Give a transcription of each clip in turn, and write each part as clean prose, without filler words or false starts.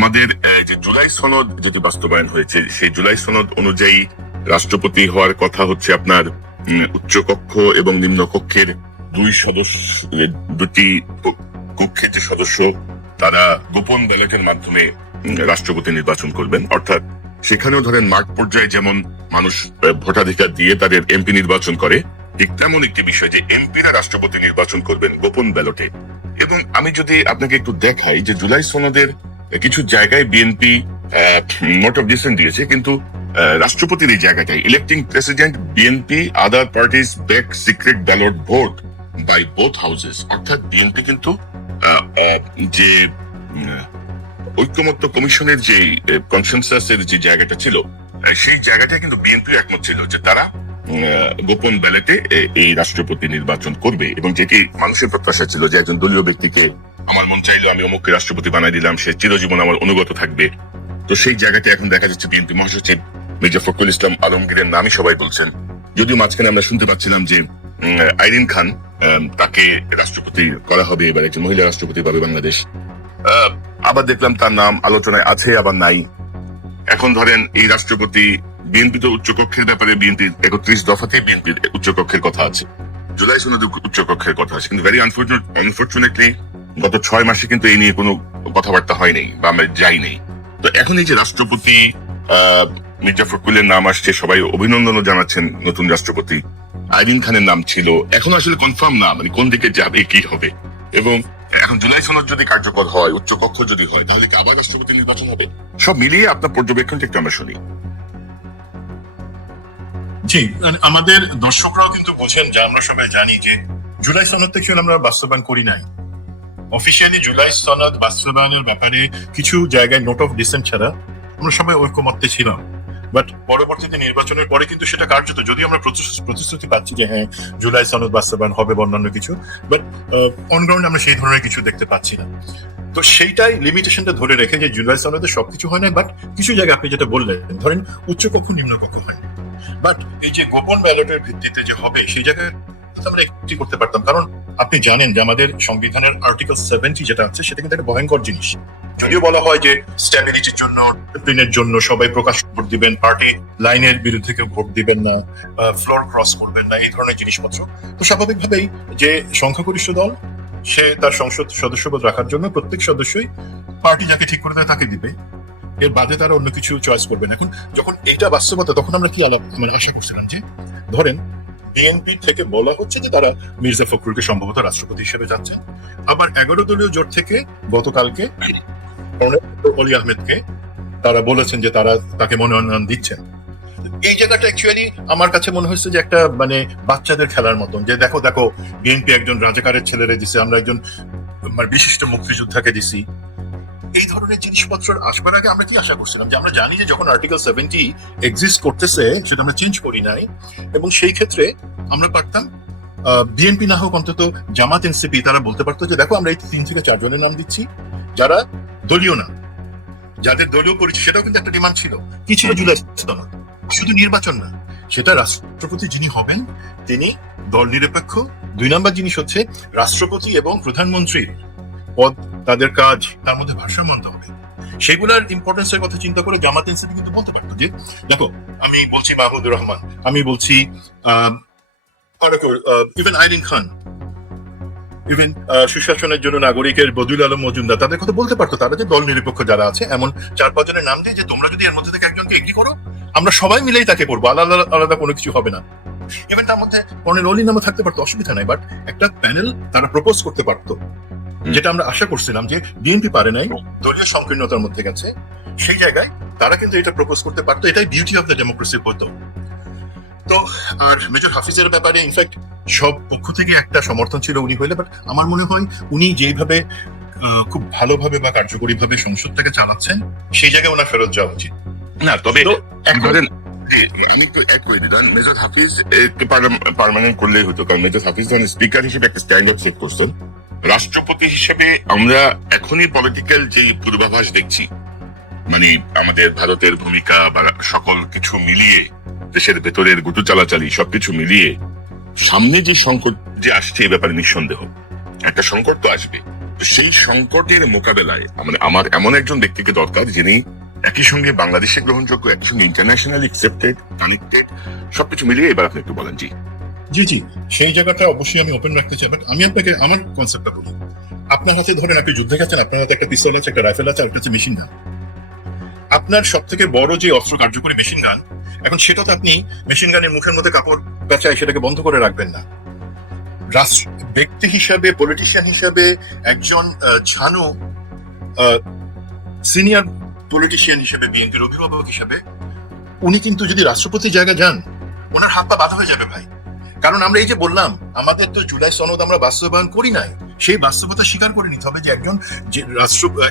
আমাদের যে জুলাই সনদ যেটি বাস্তবায়ন হয়েছে, সেই জুলাই সনদ অনুযায়ী রাষ্ট্রপতি হওয়ার কথা হচ্ছে আপনার উচ্চকক্ষ এবং নিম্নকক্ষের দুটি কক্ষের যে সদস্য তারা গোপন ব্যালটের মাধ্যমে রাষ্ট্রপতি নির্বাচন করবেন। অর্থাৎ সেখানেও ধরেন মাঠ পর্যায়ে যেমন মানুষ ভোটাধিকার দিয়ে তাদের এমপি নির্বাচন করে, ঠিক তেমন একটি বিষয় যে এমপিরা রাষ্ট্রপতি নির্বাচন করবেন গোপন ব্যালটে। এবং আমি যদি আপনাকে একটু দেখাই যে জুলাই সনদের কিছু জায়গায় বিএনপি নোট অফ ডিসেন্ট দিয়েছে, কিন্তু রাষ্ট্রপতির এই জায়গাটাই electing president BNP other parties back secret ballot vote by both houses. অর্থাৎ বিএনপি কিন্তু যে ঐক্যমত্য কমিশনের যে কনসেনসাসের যে জায়গাটা ছিল, সেই জায়গাটা কিন্তু বিএনপি একমত ছিল যে তারা গোপন ব্যালটে এই রাষ্ট্রপতি নির্বাচন করবে, এবং যেটি মানুষের প্রত্যাশা ছিল যে একজন দলীয় ব্যক্তিকে আমার মন চাইলো আমি অমুককে রাষ্ট্রপতি বানাই দিলাম, সে চিরজীবন আমার অনুগত থাকবে। তো সেই জায়গাতে এখন দেখা যাচ্ছে বিএনপি মহাসচিব মির্জা ফখরুল ইসলাম আলমগীরের নামই সবাই বলছেন, যদিও মাঝখানে আমরা শুনতে পাচ্ছিলাম যে আইরিন খান তাকে রাষ্ট্রপতি করা হবে, এবার একজন মহিলা রাষ্ট্রপতি পাবে বাংলাদেশ। আবার দেখলাম তার নাম আলোচনায় আছে আবার নাই। এখন ধরেন এই রাষ্ট্রপতি বিএনপি তো উচ্চকক্ষের ব্যাপারে বিএনপির 31 দফাতে বিএনপির উচ্চকক্ষের কথা আছে, জুলাই সনদে উচ্চকক্ষের কথা আছে, কিন্তু ভেরি আনফরচুনেটলি গত 6 মাসে কিন্তু এই নিয়ে কোনো কথাবার্তা হয়নি বা আমরা যাই নেই। তো এখন এই যে রাষ্ট্রপতি মির্জা ফখরুলের নাম আসছে, সবাই অভিনন্দনও জানাচ্ছেন নতুন রাষ্ট্রপতি। আইরিন খানের নাম ছিল, এখন আসলে কনফার্ম না মানে কোন দিকে যাবে কি হবে। এবং এখন জুলাই সনদ যদি কার্যকর হয়, উচ্চকক্ষ যদি হয়, তাহলে কি আবার রাষ্ট্রপতি নির্বাচন হবে? সব মিলিয়ে আপনার পর্যবেক্ষণটা একটু আমরা শুনি। জি, আমাদের দর্শকরাও কিন্তু বোঝেন যে আমরা সবাই জানি যে জুলাই সনদ থেকে আমরা বাস্তবায়ন করি নাই। অফিসিয়ালি জুলাই সনদ বাস্তবায়নের ব্যাপারে কিছু জায়গায় নোট অফ ডিসেন্ট ছাড়া আমরা সবাই ঐক্যমত্যে ছিলাম, বাট পরবর্তীতে নির্বাচনের পরে কিন্তু সেটা কার্যত, যদি আমরা প্রতিশ্রুতি পাচ্ছি যে হ্যাঁ জুলাই সনদ বাস্তবায়ন হবে বা অন্যান্য কিছু, বাট অন গ্রাউন্ড আমরা সেই ধরনের কিছু দেখতে পাচ্ছি না। তো সেইটাই লিমিটেশনটা ধরে রেখে যে জুলাই সনদে সবকিছু হয় না, বাট কিছু জায়গায় আপনি যেটা বললেন ধরেন উচ্চকক্ষ নিম্নকক্ষ হয়, বাট এই যে গোপন ব্যালটের ভিত্তিতে যে হবে সেই জায়গায় আমরা একটি করতে পারতাম। কারণ আপনি জানেন যে আমাদের সংবিধানের আর্টিকেল 70 যেটা আছে সেটা কিন্তু একটা ভয়ঙ্কর জিনিস। যদিও বলা হয় যে স্ট্যাবিলিটির জন্য, ডিসিপ্লিনের জন্য সবাই প্রকাশ ভোট দিবেন, পার্টি লাইনের বিরুদ্ধে কেউ ভোট দিবেন না, ফ্লোর ক্রস করবেন না, এই ধরনের জিনিসপত্র। তো স্বাভাবিকভাবেই যে সংখ্যাগরিষ্ঠ দল সে তার সংসদ সদস্যপদ রাখার জন্য প্রত্যেক সদস্যই পার্টি যাকে ঠিক করে দেয় তাকে দিবে, এর বাদে তারা অন্য কিছু চয়েস করবেন। এখন যখন এইটা বাস্তবতা, তখন আমরা কি আশা করছিলাম যে ধরেন বিএনপি থেকে বলা হচ্ছে যে তারা মির্জা ফখরুলকে সম্ভবত রাষ্ট্রপতি হিসেবে যাচ্ছেন, আবার 11 দলীয় জোট থেকে গতকালকে অলি আহমেদকে তারা বলেছেন যে তারা তাকে মনোনয়ন দিচ্ছেন। এই জায়গাটা অ্যাকচুয়ালি আমার কাছে মনে হচ্ছে যে একটা মানে বাচ্চাদের খেলার মতন, যে দেখো দেখো বিএনপি একজন রাজাকারের ছেলেরে দিছে, আমরা একজন বিশিষ্ট মুক্তিযোদ্ধাকে দিছি। এই ধরনের জিনিসপত্র আসবার আগে আমরা কি আশা করছিলাম যে আমরা জানি যে যখন আর্টিকেল 70 এক্সিস্ট করতেছে সেটা আমরা চেঞ্জ করি নাই, এবং সেই ক্ষেত্রে আমরা পারতাম বিএনপি না হোক অন্তত জামাত এনসিপি তারা বলতে পারতো যে দেখো আমরা এই 3 থেকে 4 জনের নাম দিচ্ছি যারা দলীয় না, যাদের দলীয় পরিচয়। সেটাও কিন্তু একটা ডিমান্ড ছিল। কি ছিল জুলাই সনদ? শুধু নির্বাচন না, সেটা রাষ্ট্রপতি যিনি হবেন তিনি দল নিরপেক্ষ। 2 নম্বর জিনিস হচ্ছে রাষ্ট্রপতি এবং প্রধানমন্ত্রীর পদ, তাদের কাজ, তার মধ্যে ভারসাম্য আনতে হবে। সেগুলোর ইম্পর্টেন্সের কথা চিন্তা করে জামাত এনসিপি কিন্তু বলতে পারতো যে দেখো আমি বলছি মাহমুদুর রহমান, আমি বলছি ইভেন আইরিন খান, ইভেন সুশাসনের জন্য নাগরিকের বদিউল আলম মজুমদার, তাদের কথা বলতে পারতো তারা যে দল নিরপেক্ষ যারা আছে এমন 4-5 জনের নাম দিয়ে যে তোমরা যদি এর মধ্যে থেকে একজনকে এগ্রি করো আমরা সবাই মিলেই তাকে করবো, আলাদা আলাদা কোনো কিছু হবে না। ইভেন তার মধ্যে কর্নেল অলি নামও থাকতে পারতো, অসুবিধা নাই, বাট একটা প্যানেল তারা প্রপোজ করতে পারতো, যেটা আমরা আশা করছিলাম যে বিএনপি পারে নাই, দলীয় সংকীর্ণতার মধ্যে গেছে। সেই জায়গায় তারা কিন্তু এটা প্রপোজ করতে পারতো, এটাই বিউটি অফ দ্য ডেমোক্রেসি হতো। তো আর মেজর হাফিজের ব্যাপারে ইনফ্যাক্ট সব পক্ষ থেকে একটা সমর্থন ছিল উনি হইলে, বাট আমার মনে হয় উনি যেভাবে খুব ভালোভাবে বা কার্যকরীভাবে সংসদটাকে চালাচ্ছেন সেই জায়গায় ওনার ফেরত যাওয়া উচিত না। তবে আমি একটু এক করে দিলাম, মেজর হাফিজ পার্মানেন্ট করলেই হতো, কারণ মেজর হাফিজ স্পিকার হিসেবে একটা স্ট্যান্ডার্ড সেট করছেন। রাষ্ট্রপতি হিসেবে আমরা এখনই পলিটিক্যাল যে পূর্বাভাস দেখছি, মানে আমাদের ভারতের ভূমিকা বা সকল কিছু মিলিয়ে, দেশের ভেতরের গুটু চালাচালি সবকিছু মিলিয়ে সামনে যে সংকট যে আসছে এ ব্যাপারে নিঃসন্দেহ একটা সংকট তো আসবে। সেই সংকটের মোকাবেলায় মানে আমার এমন একজন ব্যক্তিকে দরকার যিনি একই সঙ্গে বাংলাদেশে গ্রহণযোগ্য, একই সঙ্গে ইন্টারন্যাশনাল একসেপ্টেড, কানেক্টেড, সবকিছু মিলিয়ে এবার আপনি একটু বলেন। জি জি জি, সেই জায়গাটা অবশ্যই আমি ওপেন রাখতে চাই, বাট আমি আপনাকে আমার কনসেপ্টটা বলি। আপনার হাতে ধরেন আপনি যুদ্ধে গেছেন, আপনার হাতে একটা পিস্তল আছে, একটা রাইফেল আছে, আর একটা হচ্ছে মেশিন গান। আপনার সব থেকে বড় যে অস্ত্র কার্যকরী মেশিন গান, এখন সেটা তো আপনি মেশিন গানের মুখের মধ্যে কাপড় পেঁচায় সেটাকে বন্ধ করে রাখবেন না। রাষ্ট্র ব্যক্তি হিসাবে, পলিটিশিয়ান হিসাবে, একজন ঝানু সিনিয়র পলিটিশিয়ান হিসেবে, বিএনপির অভিভাবক হিসেবে উনি কিন্তু যদি রাষ্ট্রপতির জায়গা যান, ওনার হাত পা বাঁধা হয়ে যাবে ভাই। কারণ আমরা এই যে বললাম, আমাদের তো জুলাই সনদ আমরা বাস্তবায়ন করি নাই, সেই বাস্তবতা স্বীকার করে নিতে হবে যে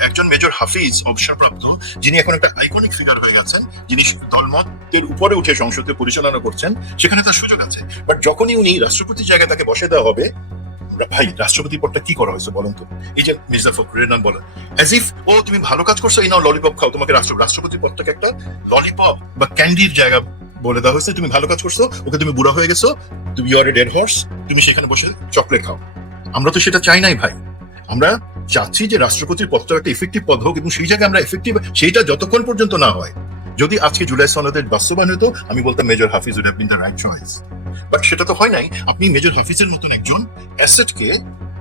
একজন মেজর হাফিজ অবসরপ্রাপ্ত, যিনি এখন একটা আইকনিক ফিগার হয়ে গেছেন, যিনি দলমতের উপরে উঠে সংসদে পরিচালনা করছেন, সেখানে তার সুযোগ আছে। বাট যখনই উনি রাষ্ট্রপতির জায়গায় তাকে বসে দেওয়া হবে, ভাই রাষ্ট্রপতি পদটা কি করা হয়েছে বলেন তো? এই যে মির্জা ফখরুলের নাম বলেন, অ্যাজ ইফ ও তুমি ভালো কাজ করছো, এই নাও ললিপপ খাও, তোমাকে রাষ্ট্রপতি পদটাকে একটা ললিপপ বা ক্যান্ডির জায়গা বলে দেওয়া হয়েছে। তুমি ভালো কাজ করছো, ওকে তুমি বুড়া হয়ে গেছো, তুমি you are a dead horse, তুমি সেখানে বসে চকলেট খাও। আমরা তো সেটা চাই নাই ভাই। আমরা চাচ্ছি যে রাষ্ট্রপতির পদটা একটা ইফেক্টিভ পদ হোক, এবং সেই জায়গায় আমরা এফেক্টিভ, সেইটা যতক্ষণ পর্যন্ত না হয়। যদি আজকে জুলাই সনদের বাস্তবায়ন হতো, আমি বলতাম major Hafiz would have been the right choice. But সেটা তো হয় নাই। আপনি মেজর হাফিজের মতন একজন অ্যাসেটকে,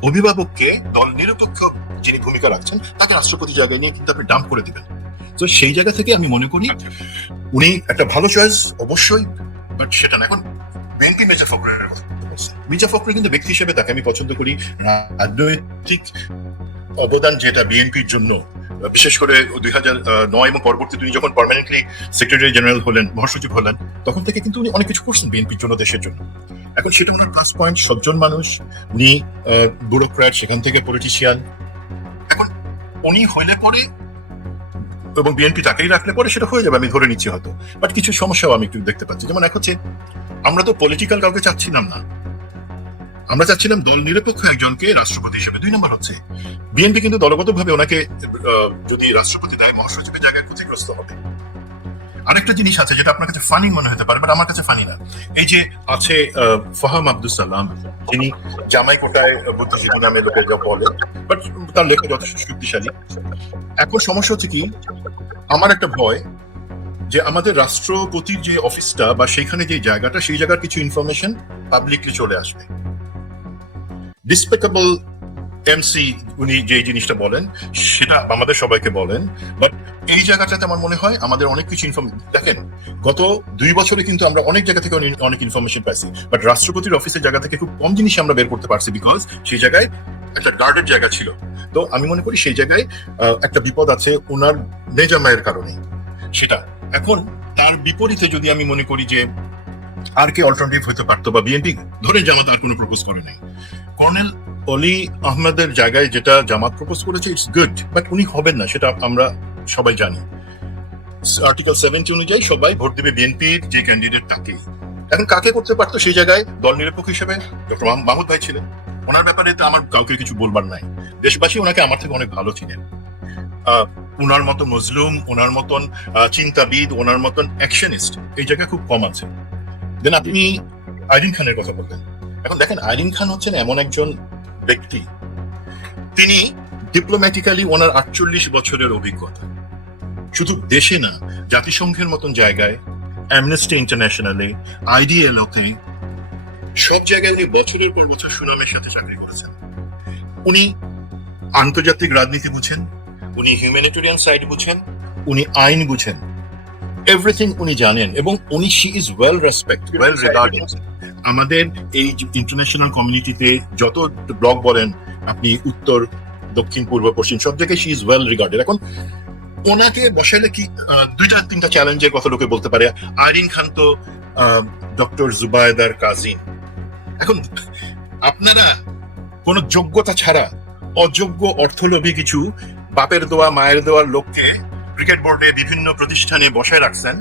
অভিভাবককে, দল নিরপেক্ষ যিনি ভূমিকা রাখছেন, তাকে রাষ্ট্রপতি জায়গায় নিয়ে কিন্তু আপনি ডাম্প করে দিবেন। তো সেই জায়গা থেকে আমি মনে করি উনি একটা ভালো চয়েস অবশ্যই, বাট সেটা না। এখন বিএনপি মির্জা ফখরুলের কথা বলছে, মির্জা ফখরুল কিন্তু ব্যক্তি হিসেবে তাকে আমি পছন্দ করি। রাজনৈতিক অবদান যেটা বিএনপির জন্য, বিশেষ করে 2009 এবং পরবর্তী তিনি যখন পার্মানেন্টলি সেক্রেটারি জেনারেল হলেন, মহাসচিব হলেন, তখন থেকে কিন্তু উনি অনেক কিছু করছেন বিএনপির জন্য, দেশের জন্য। এখন সেটা ওনার প্লাস পয়েন্ট। সজ্জন মানুষ উনি, ব্যুরোক্র্যাট, সেখান থেকে পলিটিশিয়ান। এখন উনি হইলে পরে এবং বিএনপি তাকেই রাখলে পরে সেটা হয়ে যাবে, আমি ধরে নিচ্ছি হয়তো। বাট কিছু সমস্যাও আমি একটু দেখতে পাচ্ছি। যেমন এক হচ্ছে, আমরা তো পলিটিক্যাল কাউকে চাচ্ছিলাম না, আমরা চাচ্ছিলাম দল নিরপেক্ষ একজনকে রাষ্ট্রপতি হিসেবে। 2 নম্বর হচ্ছে, বিএনপি কিন্তু দলগতভাবে ওনাকে যদি রাষ্ট্রপতি দেয়, মহাসচিবের জায়গায় ক্ষতিগ্রস্ত হবে। আরেকটা জিনিস আছে যেটা আপনার কাছে ফানি মনে হতে পারে, বাট আমার কাছে ফানি না। এই যে আছে ফাহাম আব্দুল সালাম, যিনি জামাই কোটায় বুদ্ধিজীবী নামে লোকেরা বলে, বাট তার লেখা যথেষ্ট শক্তিশালী। এখন সমস্যা হচ্ছে কি, আমার একটা ভয় যে আমাদের রাষ্ট্রপতির যে অফিসটা বা সেখানে যে জায়গাটা, সেই জায়গার কিছু ইনফরমেশন পাবলিকলি চলে আসবে। ডিসপেকেবল এমসি উনি যে জিনিসটা বলেন, সেটা আমাদের সবাইকে বলেন, বাট এই জায়গাটাতে আমার মনে হয় আমাদের অনেক কিছু ইনফরমেশন। দেখেন, গত 2 বছরে কিন্তু আমরা অনেক জায়গা থেকে অনেক ইনফরমেশন পাইছি, বাট রাষ্ট্রপতির অফিসের জায়গা থেকে খুব কম জিনিস আমরা বের করতে পারছি, বিকজ সেই জায়গায় একটা গার্ডের জায়গা ছিল। তো আমি মনে করি সেই জায়গায় একটা বিপদ আছে ওনার নেজামায়ের কারণে। সেটা এখন তার বিপরীতে যদি আমি মনে করি যে আর কে অল্টারনেটিভ হতে পারতো, বা বিএনপি ধরে জামাত আর কোনো প্রপোজ করে নাই, কর্নেল অলি আহমেদের জায়গায় যেটা জামাত প্রপোজ করেছে, ইটস গুড, বাট উনি হবেন না, সেটা আমরা সবাই জানি। আর্টিকেল 70 অনুযায়ী সবাই ভোট দেবে বিএনপির যে ক্যান্ডিডেট তাকেই। এখন কাকে করতে পারতো সেই জায়গায় দল নিরপেক্ষ হিসেবে? ডক্টর মাহমুদ ভাই ছিলেন, ওনার ব্যাপারে তো আমার কাউকে কিছু বলবার নাই। দেশবাসী ওনাকে আমার থেকে অনেক ভালো ছিলেন। ওনার মতো মজলুম, ওনার মতন চিন্তাবিদ, ওনার মতন অ্যাকশনিস্ট এই জায়গায় খুব কম আছে। দেন আপনি আইরিন খানের কথা বললেন। এখন দেখেন, আইরিন খান হচ্ছেন এমন একজন ব্যক্তি, তিনি ডিপ্লোম্যাটিক্যালি ওনার 48 বছরের অভিজ্ঞতা, শুধু দেশে না, জাতিসংঘের মতন জায়গায়, অ্যামনেস্টি ইন্টারন্যাশনালে, আইডিএলওতে, সব জায়গায় উনি বছরের পর বছর সুনামের সাথে চাকরি করেছেন। উনি আন্তর্জাতিক রাজনীতি বুঝেন, উনি হিউম্যানিটেরিয়ান সাইড বুঝেন, উনি আইন বুঝেন, এভরিথিং উনি জানেন, এবং উনি she is well respected, well regarded. আমাদের এই ইন্টারন্যাশনাল কমিউনিটিতে যত ব্লগ বলেন আপনি, উত্তর, দক্ষিণ, পূর্ব, পশ্চিম, সব জায়গায় শি ইজ ওয়েল রিগার্ডেড। এখন ওনাকে বসাইলে কি 2-3টা চ্যালেঞ্জের কথা লোকে বলতে পারে। আইরিন খান তো ডক্টর জুবায়েদার কাজিন। এখন আপনারা কোন যোগ্যতা ছাড়া অযোগ্য অর্থলোভী কিছু বাপের দোয়া মায়ের দেওয়ার লোককে ক্রিকেট বোর্ডে বিভিন্ন প্রতিষ্ঠানে বসায় রাখছেন,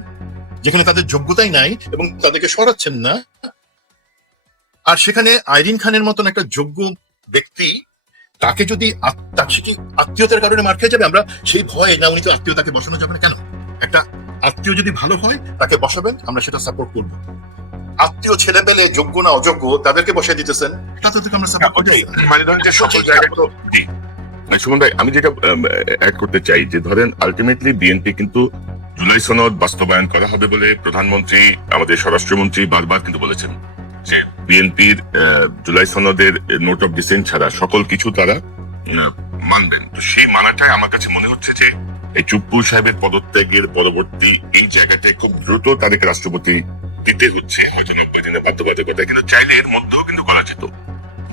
যেখানে তাদের যোগ্যতাই নাই, এবং তাদেরকে সরাচ্ছেন না। আর সেখানে আইরিন খানের মতন একটা যোগ্য ব্যক্তি, তাকে যদি আত্মীয়তার কারণে মার খেয়ে যাবে, আমরা সেই ভয়ে না, উনি তো আত্মীয়তাকে বসানো যাবে না। কেন? একটা আত্মীয় যদি ভালো হয় তাকে বসাবেন, আমরা সেটা সাপোর্ট করবো। আত্মীয় ছেলে পেলে যোগ্য না অযোগ্য তাদেরকে বসাই দিতেছেন, তাদেরকে আমরা সাপোর্ট করতে। মানে ধরেন যে সকল জায়গায় তো সুমন ভাই, আমি যেটা অ্যাড করতে চাই যে ধরেন আলটিমেটলি বিএনপি কিন্তু জুলাই সনদ বাস্তবায়ন করা হবে বলে প্রধানমন্ত্রী, আমাদের স্বরাষ্ট্রমন্ত্রী বারবার কিন্তু বলেছেন যে বিএনপির জুলাই সনদের নোট অফ ডিসেন্ট ছাড়া সকল কিছু তারা মানবেন। তো সেই মানাটাই আমার কাছে মনে হচ্ছে যে এই চুপ্পু সাহেবের পদত্যাগের পরবর্তী এই জায়গাটায় খুব দ্রুত তাদেরকে রাষ্ট্রপতি দিতে হচ্ছে, হয়তো 90 দিনের বাধ্যবাধকতা, কিন্তু চাইলে এর মধ্যেও কিন্তু করা যেত।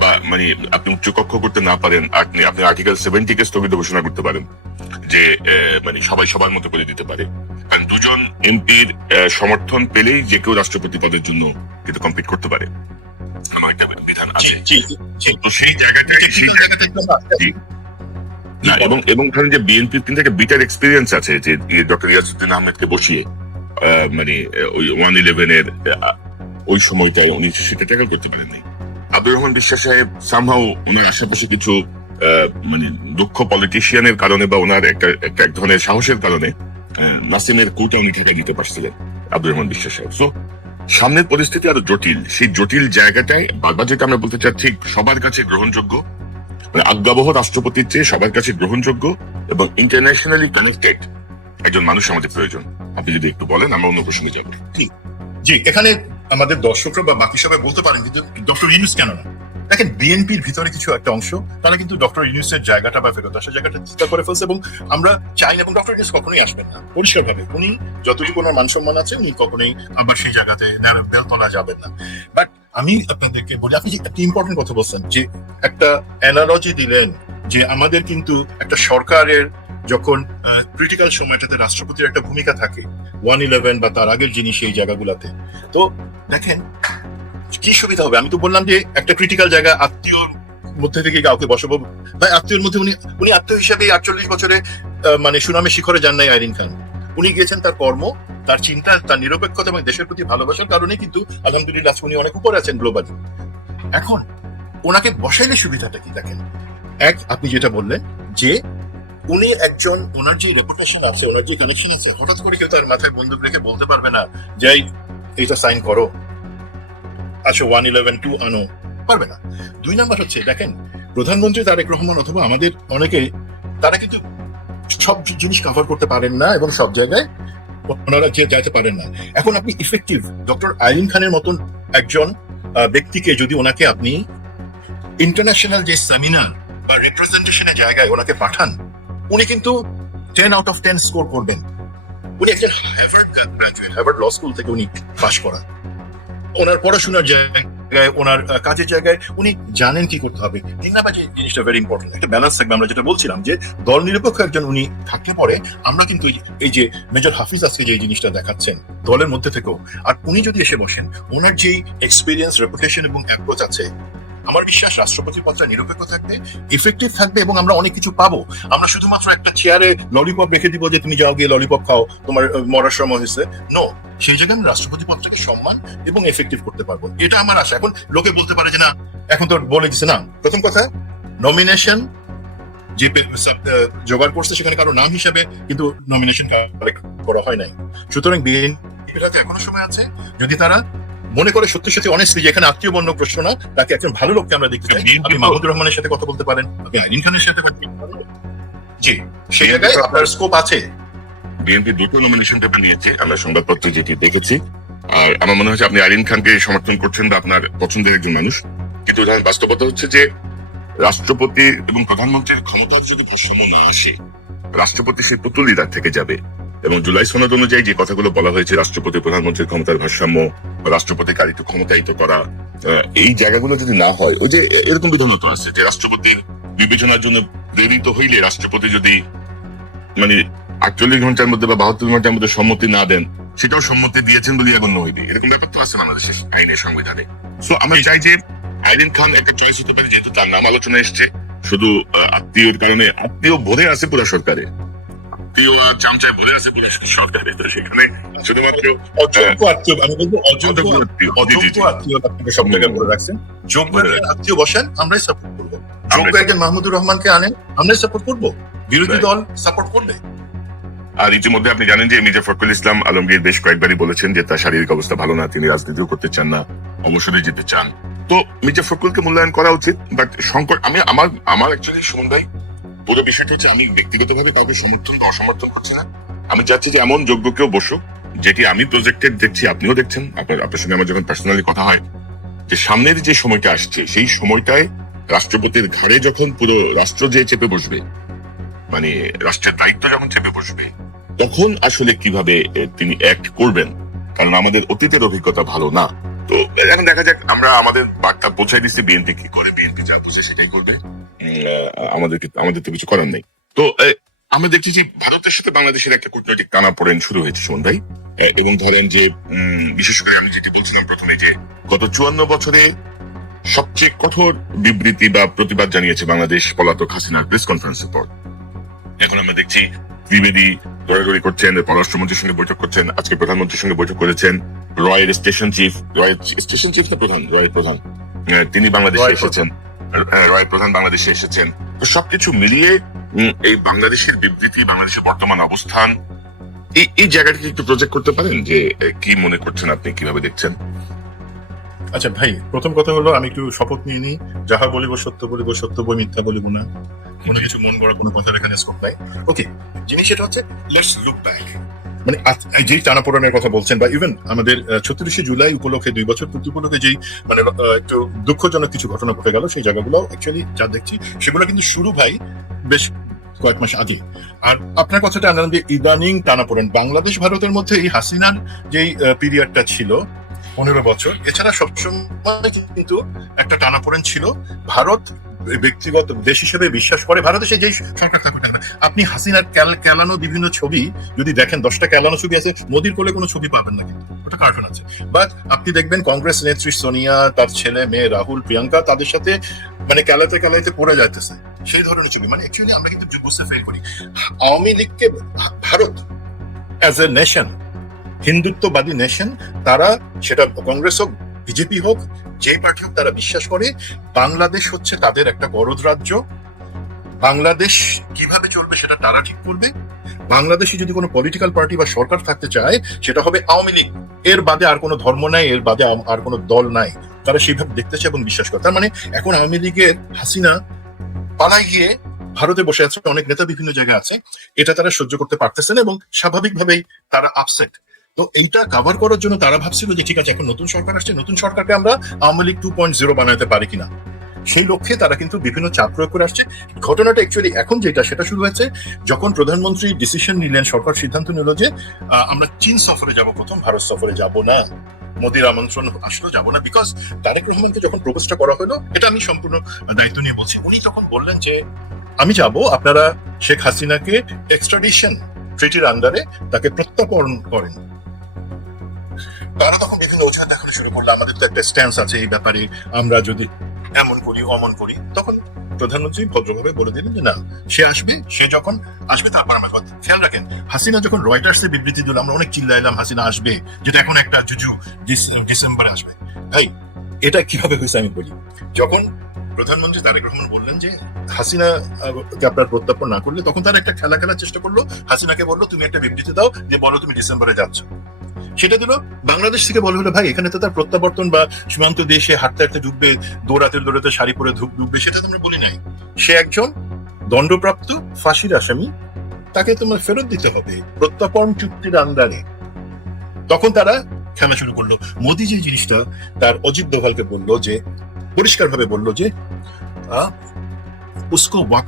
বা মানে আপনি উচ্চকক্ষ করতে না পারেন, আপনি আর্টিকেল 70 কে স্থগিত ঘোষণা করতে পারেন যে মানে সবাই সবার মতো করে দিতে পারে। কারণ দুজন এমপির সমর্থন পেলেই যে কেউ রাষ্ট্রপতি পদের জন্য কিন্তু কম্পিট করতে পারে, এমন একটা বিধান আছে। তো সেই জায়গাটায় না, এবং ধরেন যে বিএনপির কিন্তু একটা বিটার এক্সপিরিয়েন্স আছে যে ডক্টর ইয়াসউদ্দিন আহমেদকে বসিয়ে মানে ওই 111 এর ওই সময়টায় উনি সেটা ট্যাকেল করতে পারেননি। আব্দুর রহমান বিশ্বাস সাহেব সামহাও ওনার আশেপাশে কিছু মানে দক্ষ পলিটিশিয়ানের কারণে বা ওনার একটা এক ধরনের সাহসের কারণে নাসিমের কোটা উনি ঠেকা দিতে পারছিলেন আব্দুর রহমান বিশ্বাস সাহেব। তো সামনের পরিস্থিতি আরো জটিল, সেই জটিল জায়গাটায় বারবার যেটা আমরা বলতে চাই, ঠিক সবার কাছে গ্রহণযোগ্য, মানে আজ্ঞাবহ রাষ্ট্রপতির চেয়ে সবার কাছে গ্রহণযোগ্য এবং ইন্টারন্যাশনালি কানেক্টেড একজন মানুষ আমাদের প্রয়োজন। আপনি যদি একটু বলেন, আমরা অন্য প্রসঙ্গে যাবো। জি, এখানে আমাদের দর্শকরা বা বাকি সবাই বলতে পারেন কিন্তু ডক্টর ইউনূস কেন না। দেখেন, বিএনপির ভিতরে কিছু একটা অংশ তারা কিন্তু ডক্টর ইউনূসের জায়গাটা বা ফেরত আসার জায়গাটা চিন্তা করে ফেলছে, এবং আমরা চাই না, এবং ডক্টর ইউনূস কখনোই আসবেন না পরিষ্কার ভাবে। উনি যতটুকু ওনার মান সম্মান আছে উনি কখনোই আবার সেই জায়গাতে বেল তোলা যাবেন না। বাট আমি আপনাদেরকে বলি, আপনি যে একটা ইম্পর্টেন্ট কথা বলছেন, যে একটা অ্যানালজি দিলেন যে আমাদের কিন্তু একটা সরকারের যখন ক্রিটিক্যাল সময়টাতে রাষ্ট্রপতির একটা ভূমিকা থাকে 111 বা তার আগের জিনিস এই জায়গাগুলোতে, তো দেখেন কি সুবিধা হবে। আমি তো বললাম যে একটা ক্রিটিক্যাল জায়গা আত্মীয়র মধ্যে থেকে কাউকে বসাবো, ভাই আত্মীয়র মধ্যে উনি আত্মীয় হিসেবে 48 বছরে মানে সুনামের শিখরে যান নাই আইরিন খান। উনি গিয়েছেন তার কর্ম, তার চিন্তা, তার নিরপেক্ষতা এবং দেশের প্রতি ভালোবাসার কারণে কিন্তু আলহামদুলিল্লাহ উনি অনেক উপরে আছেন গ্লোবালি। এখন ওনাকে বসাইলে সুবিধাটা কি দেখেন, এক আপনি যেটা বললেন যে উনি একজন, ওনার যে রেপুটেশন আছে, ওনার যে কানেকশন আছে, হঠাৎ করে কেউ তার মাথায় বন্দুক রেখে বলতে পারবে না যে এইটা সাইন করো, আচ্ছা 111 আনো, পারবে না। 2 নাম্বার হচ্ছে, দেখেন প্রধানমন্ত্রী তারেক রহমান অথবা আমাদের অনেকে, তারা কিন্তু সব জিনিস কভার করতে পারেন না এবং সব জায়গায় ওনারা যাইতে পারেন না। এখন আপনি ইফেক্টিভ ডক্টর আইরিন খানের মতন একজন ব্যক্তিকে যদি ওনাকে আপনি ইন্টারন্যাশনাল যে সেমিনার বা রিপ্রেজেন্টেশনের জায়গায় ওনাকে পাঠান, উনি কিন্তু 10 আউট অফ 10 স্কোর করবেন। উনি একজন হ্যাভার্ড গ্রাজুয়েট, হ্যাভার্ড ল স্কুল থেকে উনি পাশ করা। ওনার পড়াশোনার জায়গায়, ওনার কাজের জায়গায় উনি জানেন কি করতে হবে। 3 নাম্বার যে জিনিসটা ভেরি ইম্পর্টেন্ট, একটা ব্যালেন্স থাকবে। আমরা যেটা বলছিলাম যে দল নিরপেক্ষ একজন উনি থাকতে পরে, আমরা কিন্তু এই যে মেজর হাফিজ আজকে যে জিনিসটা দেখাচ্ছেন দলের মধ্যে থেকেও, আর উনি যদি এসে বসেন, ওনার যে এক্সপিরিয়েন্স, রেপুটেশন এবং অ্যাপ্রোচ আছে, আমার বিশ্বাস রাষ্ট্রপতির পদটা নিরপেক্ষ থাকবে, ইফেক্টিভ থাকবে, এবং আমরা অনেক কিছু পাবো। আমরা শুধুমাত্র একটা চেয়ারে ললিপপ রেখে দিব যে তুমি যাও গিয়ে ললিপপ খাও, তোমার মরার সময় হয়েছে, নো। সেই জায়গায় আমি রাষ্ট্রপতি পদটাকে সম্মান এবং এফেক্টিভ করতে পারবো, এটা আমার আশা। এখন লোকে বলতে পারে যে না, এখন তো বলে দিচ্ছে না। প্রথম কথা, নমিনেশন যে জোগাড় করছে সেখানে কারো নাম হিসাবে কিন্তু নমিনেশন কালেক্ট করা হয় নাই। সুতরাং বিএনপির হাতে এখনো সময় আছে, যদি তারা মনে করে সত্যি সত্যি অনেস্টলি যে এখানে আত্মীয় বর্ণ প্রশ্ন না, তাকে একজন ভালো লোককে আমরা দেখতে চাই। আপনি মাহমুদুর রহমানের সাথে কথা বলতে পারেন, আপনি আইরিন খানের সাথে কথা বলতে পারেন। জি, সেই জায়গায় আপনার স্কোপ আছে। বিএনপি 2টো নমিনেশন পেপার নিয়েছে, আমরা সংবাদপত্রে যেটি দেখেছি। আর আমার মনে হচ্ছে আপনি আইরিন খানকে সমর্থন করছেন বা আপনার পছন্দের একজন মানুষ, কিন্তু বাস্তবতা হচ্ছে যে রাষ্ট্রপতি এবং প্রধানমন্ত্রীর ক্ষমতার যদি ভারসাম্য না আসে, রাষ্ট্রপতি সেই পুতুল লিডার থেকে যাবে। এবং জুলাই সনদ অনুযায়ী যে কথাগুলো বলা হয়েছে, রাষ্ট্রপতি প্রধানমন্ত্রীর ক্ষমতার ভারসাম্য, রাষ্ট্রপতিকে আরেকটু ক্ষমতায়িত করা, এই জায়গাগুলো যদি না হয়, ওই যে এরকম বিধানত আছে যে রাষ্ট্রপতির বিবেচনার জন্য প্রেরিত হইলে রাষ্ট্রপতি যদি মানে 48 ঘন্টার মধ্যে বা 72 ঘন্টার মধ্যে সম্মতি না দেন, সেটাও সম্মতি দিয়েছেন বলে গণ্য হইবে। এরকম ব্যাপার তো আছে বাংলাদেশের আইনের, সংবিধানে। সো আমরা চাই যে আইরিন খান একটা চয়েস হতে পারে, যেহেতু তার নাম আলোচনা এসছে। শুধু আত্মীয়র কারণে, আত্মীয় ভরে আছে পুরো সরকারে, আত্মীয় আর চামচায় ভরে আছে পুরো সরকারে, তো সেখানে শুধুমাত্র অযোগ্য আত্মীয়, আমি বলবো অযোগ্য আত্মীয় আপনাকে সব জায়গায় বলে রাখছেন। যোগ্য আত্মীয় বসেন, আমরাই সাপোর্ট করবো। যোগ্য একজন মাহমুদুর রহমানকে আনেন, আমরাই সাপোর্ট করবো, বিরোধী দল সাপোর্ট করবে। আর ইতিমধ্যে আপনি জানেন যে মির্জা ফখরুল ইসলাম আলমগীর বেশ কয়েকবারই বলেছেন যে তার শারীরিক অবস্থা ভালো না, তিনি রাজনীতিও করতে চান না, অবসরে যেতে চান। তো মির্জা ফখরুলকে মূল্যায়ন করা উচিত, বাট সংকট, আমার অ্যাকচুয়ালি সুমন ভাই পুরো বিষয়টা হচ্ছে আমি ব্যক্তিগতভাবে কাউকে সমর্থন বা অসমর্থন করছি না। আমি চাচ্ছি যে এমন যোগ্য কেউ বসুক, যেটি আমি প্রজেক্টেড দেখছি, আপনিও দেখছেন, আপনার সঙ্গে আমার যখন পার্সোনালি কথা হয়, যে সামনের যে সময়টা আসছে সেই সময়টায় রাষ্ট্রপতির ঘাড়ে যখন পুরো রাষ্ট্র যে চেপে বসবে, মানে রাষ্ট্রের দায়িত্ব যখন চেপে বসবে, তখন আসলে কিভাবে তিনি অ্যাক্ট করবেন, কারণ আমাদের অতীতের অভিজ্ঞতা ভালো না। তো এখন দেখা যাক, আমরা আমাদের বার্তা পৌঁছাই দিচ্ছি, বিএনপি কি করে, বিএনপি যা বুঝে সেটাই করবে, আমাদের তো কিছু করার নেই। তো আমরা দেখছি যে ভারতের সাথে বাংলাদেশের একটা কূটনৈতিক টানাপোড়েন শুরু হয়েছে সুমন ভাই, এবং ধরেন যে বিশেষ করে আমি যেটি বলছিলাম প্রথমে, যে গত 54 বছরে সবচেয়ে কঠোর বিবৃতি বা প্রতিবাদ জানিয়েছে বাংলাদেশ পলাতক হাসিনার প্রেস কনফারেন্সের পর। এখন আমরা দেখছি ত্রিবেদী দৌড়াদৌড়ি করছেন, পররাষ্ট্রমন্ত্রীর সঙ্গে বৈঠক করছেন, আজকে প্রধানমন্ত্রীর সঙ্গে বৈঠক করেছেন, রয়ের স্টেশন চিফ না প্রধান, রয়ের প্রধান, তিনি বাংলাদেশে এসেছেন, রয়ের প্রধান বাংলাদেশে এসেছেন। তো সবকিছু মিলিয়ে এই বাংলাদেশের বিবৃতি, বাংলাদেশের বর্তমান অবস্থান, এই জায়গাটাকে একটু প্রজেক্ট করতে পারেন, যে কি মনে করছেন আপনি, কিভাবে দেখছেন? আচ্ছা ভাই, প্রথম কথা হলো আমি একটু শপথ নিয়ে নিই, যাহা বলিব সত্য বলিব, সত্য বই মিথ্যা বলিব না, কোনো কিছু মন গড়া কোনো কথার এখানে স্কোপ নাই। ওকে, জিনিস এটা হচ্ছে, লেটস লুক ব্যাক। মানে যেই টানাপোড়েনের কথা বলছেন, বা ইভেন আমাদের 36শে জুলাই উপলক্ষে 2 বছর পূর্তি উপলক্ষে যেই মানে একটু দুঃখজনক কিছু ঘটনা ঘটে গেল, সেই জায়গাগুলো অ্যাকচুয়ালি যা দেখছি সেগুলো কিন্তু শুরু ভাই বেশ কয়েক মাস আগে। আর আপনার কথাটা আনলেন যে ইদানিং টানাপোড়েন, বাংলাদেশ ভারতের মধ্যে এই হাসিনার যেই পিরিয়ডটা ছিল 15 বছর, এছাড়া সবসময় কিন্তু একটা টানাপোড়েন ছিল। ভারত ব্যক্তিগত দেশ হিসেবে বিশ্বাস করে, ভারতে যে সরকার থাকুক না, আপনি হাসিনার কেলানো বিভিন্ন ছবি যদি দেখেন, 10টা কেলানো ছবি আছে, মোদির কোলে কোনো ছবি পাবেন না, কিন্তু ওটা কার্টুন আছে। বাট আপনি দেখবেন কংগ্রেস নেত্রী সোনিয়া, তার ছেলে মেয়ে রাহুল, প্রিয়াঙ্কা, তাদের সাথে মানে কেলাতে পড়ে যাইতেছে সেই ধরনের ছবি। মানে অ্যাকচুয়ালি আমরা কিন্তু বুঝতে ফেল করি, আওয়ামী লীগকে ভারত অ্যাজ এ নেশন, হিন্দুত্ববাদী নেশন, তারা সেটা কংগ্রেস হোক, বিজেপি হোক, যে পার্টি হোক, তারা বিশ্বাস করে বাংলাদেশ হচ্ছে তাদের একটা গরজ রাজ্য, বাংলাদেশ কিভাবে চলবে সেটা তারা ঠিক করবে। বাংলাদেশে যদি কোনো পলিটিক্যাল পার্টি বা সরকার থাকতে চায়, সেটা হবে আওয়ামী লীগ, এর বাদে আর কোনো ধর্ম নাই, এর বাদে আর কোনো দল নাই, তারা সেইভাবে দেখতে চায় এবং বিশ্বাস করে। তার মানে এখন আওয়ামী লীগের হাসিনা পালায় গিয়ে ভারতে বসে আছে, অনেক নেতা বিভিন্ন জায়গায় আছে, এটা তারা সহ্য করতে পারতেছেন এবং স্বাভাবিকভাবেই তারা আপসেট। তো এইটা কভার করার জন্য তারা ভাবছিল যে ঠিক আছে, এখন নতুন সরকার আসছে, নতুন সরকারকে আমরা আওয়ামী লীগ 2.0 বানাতে পারি কিনা, সেই লক্ষ্যে তারা কিন্তু বিভিন্ন চাপ প্রয়োগ করে আসছে। ঘটনাটা অ্যাকচুয়ালি এখন যেটা সেটা শুরু হয়েছে যখন প্রধানমন্ত্রী ডিসিশন নিলেন, সরকার সিদ্ধান্ত নিল যে আমরা চীন সফরে যাব, প্রথম ভারত সফরে যাব না, মোদির আমন্ত্রণ আসলো, যাব না। বিকজ তারেক রহমানকে যখন প্রপোজটা করা হলো, এটা আমি সম্পূর্ণ দায়িত্ব নিয়ে বলছি, উনি তখন বললেন যে আমি যাব, আপনারা শেখ হাসিনাকে এক্সট্রাডিশন ট্রিটির আন্ডারে তাকে প্রত্যাপন করেন। তারা তখন বিভিন্ন অজুহাত দেখানো শুরু করলো, আমাদের তো একটা স্ট্যান্স আছে এই ব্যাপারে, আমরা যদি এমন করি অমন করি। তখন প্রধানমন্ত্রী ভদ্রভাবে বলে দিলেন যে না, সে আসবে, সে যখন আসবে তারপর আমার কথা। খেয়াল রাখেন, হাসিনা যখন রয়টার্সে বিবৃতি দিল, আমরা অনেক চিল্লাইলাম হাসিনা আসবে, যেটা এখন একটা জুজু, ডিসেম্বরে আসবে। ভাই, এটা কিভাবে হয়েছে আমি বলি, যখন প্রধানমন্ত্রী তারেক রহমান বললেন যে হাসিনা আপনার প্রত্যাপন না করলে, তখন তারা একটা খেলার চেষ্টা করলো, হাসিনাকে বললো তুমি একটা বিবৃতি দাও, যে বলো তুমি ডিসেম্বরে যাচ্ছ। সেটা দিল। বাংলাদেশ থেকে বলা হলো ভাই, এখানে তো তার প্রত্যাবর্তন বা সীমান্ত দেশে হাঁটতে হাঁটতে ঢুকবে, দৌড়াতে শাড়ি পরে ঢুকবে, সেটা তোমরা বলি নাই। সে একজন দণ্ডপ্রাপ্ত ফাঁসির আসামি, তাকে তোমার ফেরত দিতে হবে প্রত্যাপন চুক্তির আন্ডারে। তখন তারা খেলা শুরু করলো। মোদি যে জিনিসটা তার অজিত দোভালকে বললো, যে পরিষ্কার ভাবে বললো যে উসকো ওয়াকা